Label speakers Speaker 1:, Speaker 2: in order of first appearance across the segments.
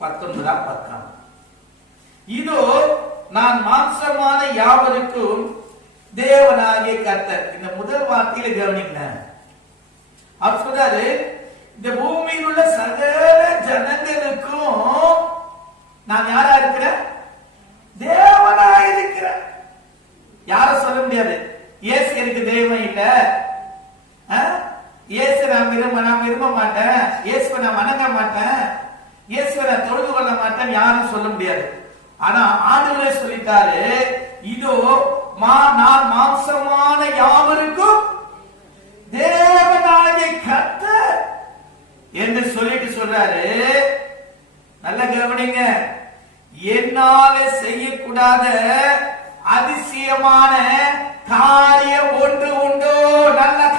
Speaker 1: பத்தொன்பதாம் பக்கம் இதோ நான் மாம்சமான யாவருக்கும் தேவனாகிய கர்த்தர் இந்த முதல் வார்த்தையில கவனிங்க அப்பதாரு இந்த பூமியில் உள்ள சகல ஜனங்களுக்கும் நான் யாரா இருக்கிறேன் தேவனா இருக்கிறேன் யார சொல்ல முடியாது இயேசு எனக்கு தெய்வம் இல்ல இயேசு நான் விரும்ப நான் விரும்ப மாட்டேன் இயேசுவை நான் வணங்க மாட்டேன் இயேசுவரை தொழுது கொள்ள மாட்டேன் யாரும் சொல்ல முடியாது ஆனா ஆண்டவரே சொல்லிட்டாரு இதோ மா நான் மாம்சமான யாவருக்கும் தேவனாகிய கத்த என்று சொல்லிட்டு சொல்றாரு நல்ல கவனிங்க என்னால செய்யக்கூடாத அதிசயமான காரியம் ஒன்று உண்டோ நல்ல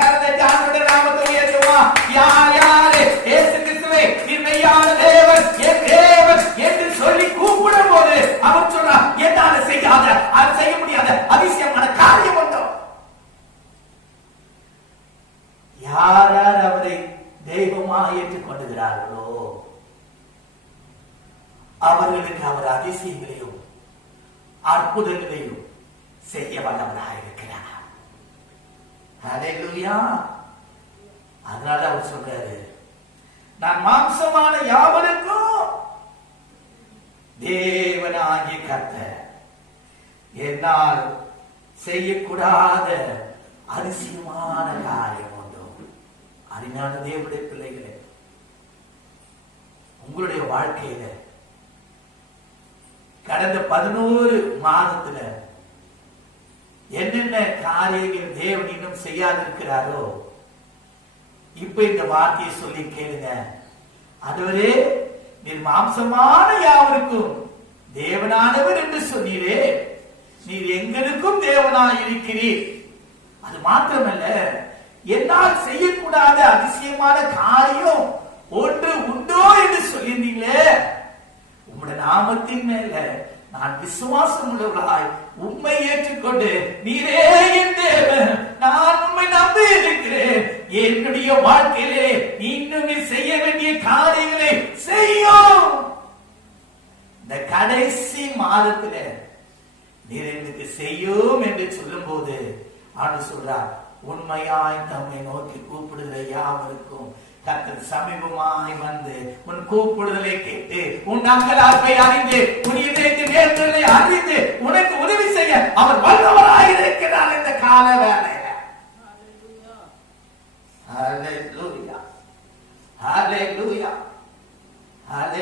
Speaker 1: யாரார் அவரை தெய்வமாக ஏற்றுக்கொண்டுகிறார்களோ அவர்களுக்கு அவர் அதிசயங்களையும் அற்புதங்களையும் செய்ய வல்லவராக இருக்கிறார் அதனால அவர் சொல்றாரு நான் மாம்சமான யாவருக்கும் தேவனாகி கத்த என்னால் செய்யக்கூடாத அதிசயமான காரியம் அறிஞான தேவடைய பிள்ளைகளே உங்களுடைய வாழ்க்கையில கடந்த பதினோரு மாதத்துல என்னென்ன காரியங்கள் தேவன் இன்னும் செய்யாதிருக்கிறாரோ இப்ப இந்த வார்த்தையை சொல்லி கேளுங்க அதுவரே நீர் மாம்சமான யாவருக்கும் தேவனானவர் என்று சொன்னீரே நீர் எங்களுக்கும் தேவனாய் இருக்கிறீர் அது மாத்திரமல்ல அதிசயமான காரியம் ஒன்று உண்டோ என்று சொல்லியிருந்தீங்களே உங்களுடைய நாமத்தின் மேல நான் விசுவாசம் உள்ளவர்களாய் உண்மை ஏற்றுக்கொண்டு நீரே என் தேவன் நான் உண்மை நம்பி இருக்கிறேன் என்னுடைய வாழ்க்கையிலே இன்னும் நீ செய்ய வேண்டிய காரியங்களை செய்யும் இந்த கடைசி மாதத்துல நீர் எங்களுக்கு செய்யும் என்று சொல்லும் போது அவனு சொல்றார் உண்மையாய் தம்மை நோக்கி கூப்பிடுகிற யாவருக்கும் கத்தர் சமீபமாய் வந்து உன் கூப்பிடுதலை கேட்டு உன் அங்கல் ஆர்ப்பை அறிந்து உன் இதயத்து அறிந்து உனக்கு உதவி செய்ய அவர் வல்லவராயிருக்கிறார் இந்த கால வேலையில Hallelujah. Hallelujah. Hallelujah.